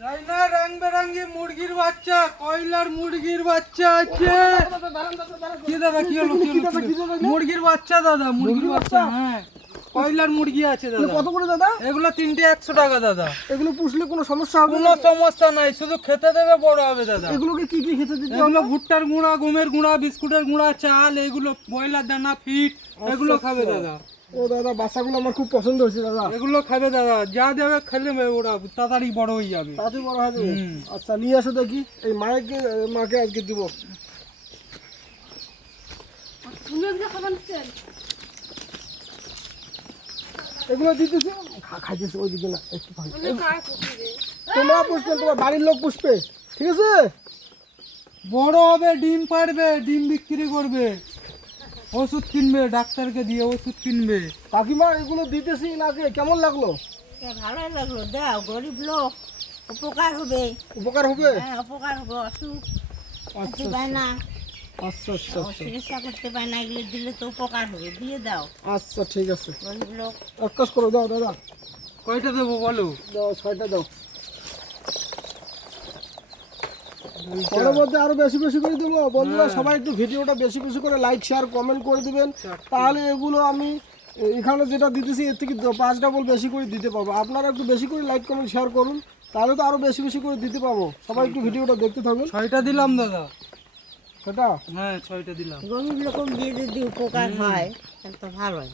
চাইনা রং বেরঙি মুরগির বাচ্চা, কয়লার মুরগির বাচ্চা আছে। কি দাদা কি হলো? মুরগির বাচ্চা দাদা, মুরগির বাচ্চা। হ্যাঁ, কয়লার মুরগি আছে দাদা। কত করে দাদা? এগুলো 3টে 100 টাকা দাদা। এগুলো পুষলে কোনো সমস্যা হবে কোনো সমস্যা নাই, শুধু খেতে দেবে বড় হবে দাদা। এগুলোকে কি কি খেতে দিতে এগুলো ভুট্টার গুঁড়া, গমের গুঁড়া, বিস্কুটের গুঁড়া, চাল, এগুলো ব্রয়লার দানা, ফিট, এগুলো খাবে দাদা। ও দাদা, বাচ্চাগুলো আমার খুব পছন্দ হয়েছে দাদা। এগুলো খাবে দাদা, যা দেবে খেলে ওরা তাড়াতাড়ি বড় হয়ে যাবে। তাতে বড় হবে। আচ্ছা নিয়ে আসো দেখি, এই মাকে আজকে দিব। এগুলো দিতেছি, খাইতেছে ওইদিকে না, একটু তোমরা পুষবে, তোমার বাড়ির লোক পুষবে, ঠিক আছে? বড় হবে, ডিম পারবে, ডিম বিক্রি করবে, ওষুধ কিনবে, ডাক্তারকে দিয়ে ওষুধ কিনবে। কাকিমা এগুলো দিতেছি নাকি, কেমন লাগলো? ভালোই লাগলো, দাও, গরিব লোক, উপকার হবে। উপকার হবে? হ্যাঁ, উপকার হবে। অসুখ আচ্ছা পায় না, আচ্ছা আচ্ছা আচ্ছা চিকিৎসা করতে পায় না, এগুলো দিলে তো উপকার হবে, দিয়ে দাও। আচ্ছা ঠিক আছে, গরিব লোক। এক কাজ করো, দাও দাদা, কয়টা দেবো বলো? দাও 6টা দাও। পরবর্তী আরো বেশি বেশি করে দেবো বন্ধুরা। সবাই একটু ভিডিওটা বেশি বেশি করে লাইক শেয়ার কমেন্ট করে দিবেন, তাহলে এগুলো আমি এখানে যেটা দিতেছি এর থেকে 5 ডাবল বেশি করে দিতে পারবো। আপনারা একটু বেশি করে লাইক কমেন্ট শেয়ার করুন, তাহলে তো আরো বেশি বেশি করে দিতে পারবো। সবাই একটু ভিডিওটা দেখতে থাকুন। 6টা দিলাম দাদা। সেটা হ্যাঁ 6টা দিলাম। গরিব লোক দিয়ে যদি উপকার হয় তাহলে তো ভালোই।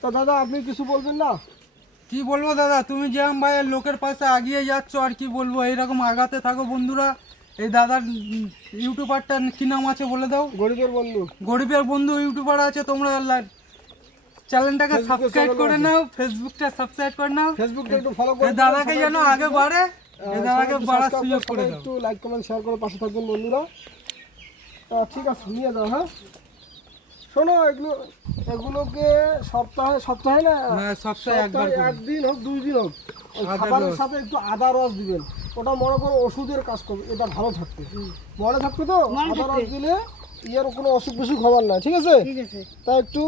তো দাদা আপনি কিছু বলবেন না? কি বলবো দাদা, তুমি যেরকম ভাই লোকের পাশে এগিয়ে যাচ্ছ, আর কি বলবো, এইরকম আগাতে থাকো বন্ধুরা। এই দাদার ইউটিউবারটা কি নাম আছে বলে দাও? গরিবের বন্ধু। গরিবের বন্ধু ইউটিউবার আছে, তোমরা চ্যানেলটাকে সাবস্ক্রাইব করে নাও, ফেসবুকটা সাবস্ক্রাইব করে নাও, ফেসবুকটা একটু ফলো করে এই দাদাকে যেন আগে বাড়ে, এই দাদাকে বাড়ার সুযোগ করে দাও। একটু লাইক কমেন্ট শেয়ার করে পাশে থাকবেন বন্ধুরা। ঠিক আছে, নিয়ে দাও। হ্যাঁ শোনো, এগুলোকে সপ্তাহে না, হ্যাঁ সপ্তাহে একবার করে। একদিন হোক 2 দিন হোক, ওই খাবারের সাথে একটু আদা রস দিবেন। ওটা মনে করো ওষুধের কাজ করবে, এটা ভালো থাকবে, মনে থাকবে তো। আদা রস দিলে এর কোনো অসুখ বিসুখ হবার না, ঠিক আছে? ঠিক আছে, তাই একটু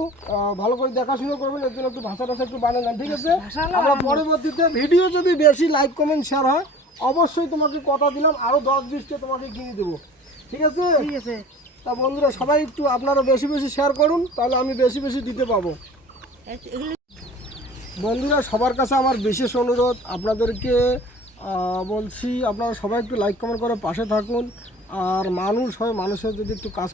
ভালো করে দেখাশোনা করবেন, এর জন্য একটু ভাষা একটু বানিয়ে নেন, ঠিক আছে? আমরা পরবর্তীতে ভিডিও যদি বেশি লাইক কমেন্ট শেয়ার হয়, অবশ্যই তোমাকে কথা দিলাম আরো 10-20টা তোমাকে কিনে দেবো, ঠিক আছে? ঠিক আছে। তা বন্ধুরা সবাই একটু আপনারা বেশি বেশি শেয়ার করুন, তাহলে আমি বেশি বেশি দিতে পাবো। এগুলো বন্ধুরা সবার কাছে আমার বিশেষ অনুরোধ, আপনাদেরকে বলছি, আপনারা সবাই একটু লাইক কমেন্ট করে পাশে থাকুন। আর মানুষ হয়, মানুষের যদি একটু কাজ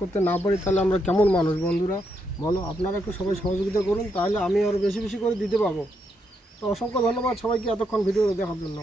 করতে না পারি, তাহলে আমরা কেমন মানুষ বন্ধুরা বলো? আপনারা একটু সবাই সহযোগিতা করুন, তাহলে আমি আরও বেশি বেশি করে দিতে পারবো। তো অসংখ্য ধন্যবাদ সবাইকে এতক্ষণ ভিডিও দেখার জন্য।